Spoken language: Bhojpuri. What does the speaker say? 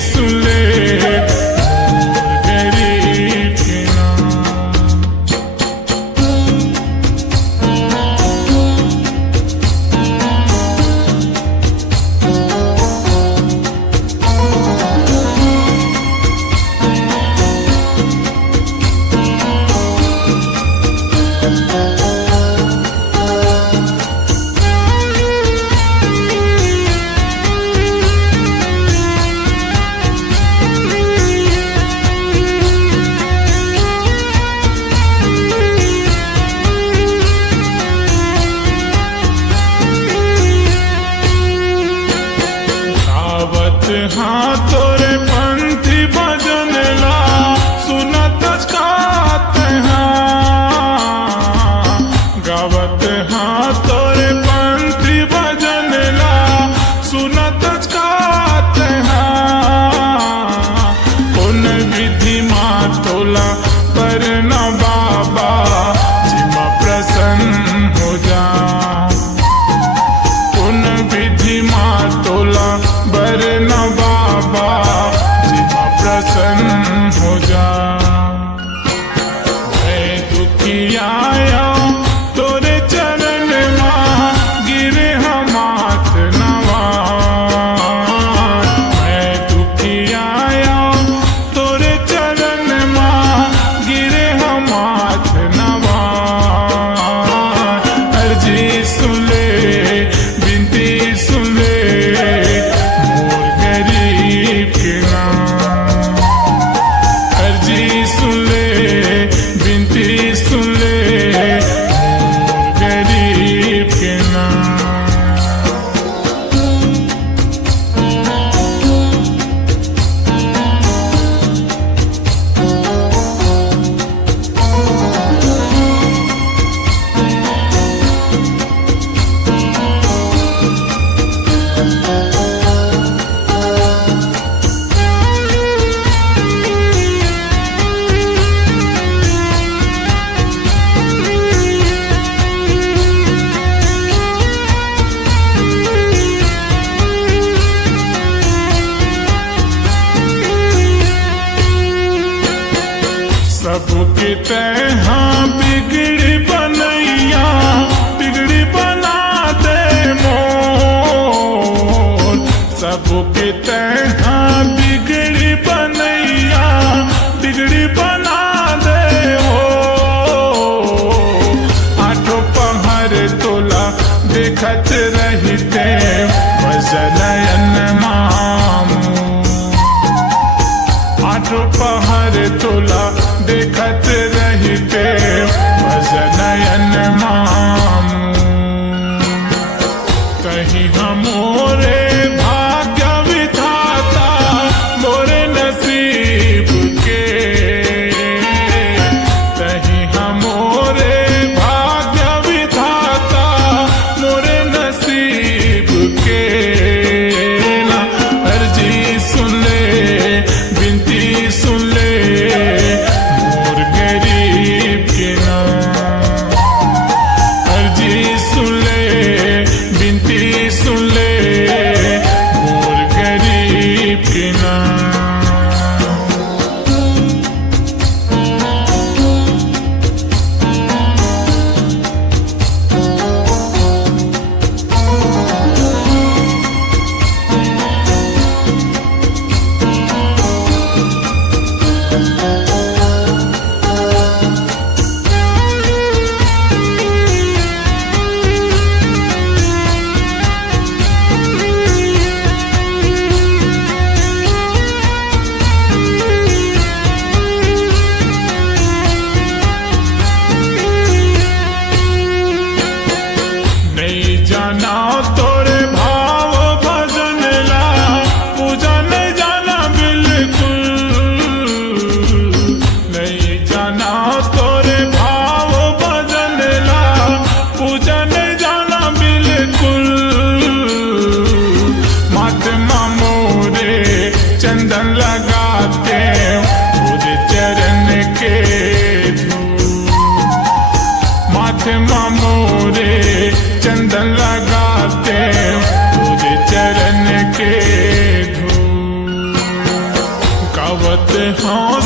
सुन ले गरीब के नाम। हाँ तोरे पंथी भजन ला सुनत गाते हाँ गावत हाँ तोरे पंथी भजन ला सुनत गाते हाँ कौन विधि माँ तोला पर न बाबा जिमा प्रसन्न हो जा कौन विधि माँ तोला बर न बाबा जिमा प्रसन्न हो जा। मैं दुखी आया तोरे चरण माँ गिरे हम हाथ नवा। मैं दुखी आया तोरे चरण माँ गिरे हम हाथ नवा। अर्जी सुन ले बिनती सुन ले अर्जी सुन ले बिनती सुन ले गरीब के नाम। सबके तैहा बिगड़ी बनैया बिगड़ी बना दे मोर। सबके तैहा बिगड़ी बनैया बिगड़ी बना दे हो। आठों पहर तोला देखत रहते भजनयन मामू। आठों पहर तोला देखत रहते भजनयन मामू। कहीं हमोरे भाग्य विधाता मोरे नसीब के। कहीं हमोरे भाग्य विधाता मोरे नसीब के ना। अर्जी सुन ले बिनती सुन ले गरीब के नाम। अर्जी सुन ले बिनती सुन ले मोर गरीब के नाम। चंदन लगाते पूरे चरण के धूल, माथे मामोरे चंदन लगाते पूरे चरण के धूल। हो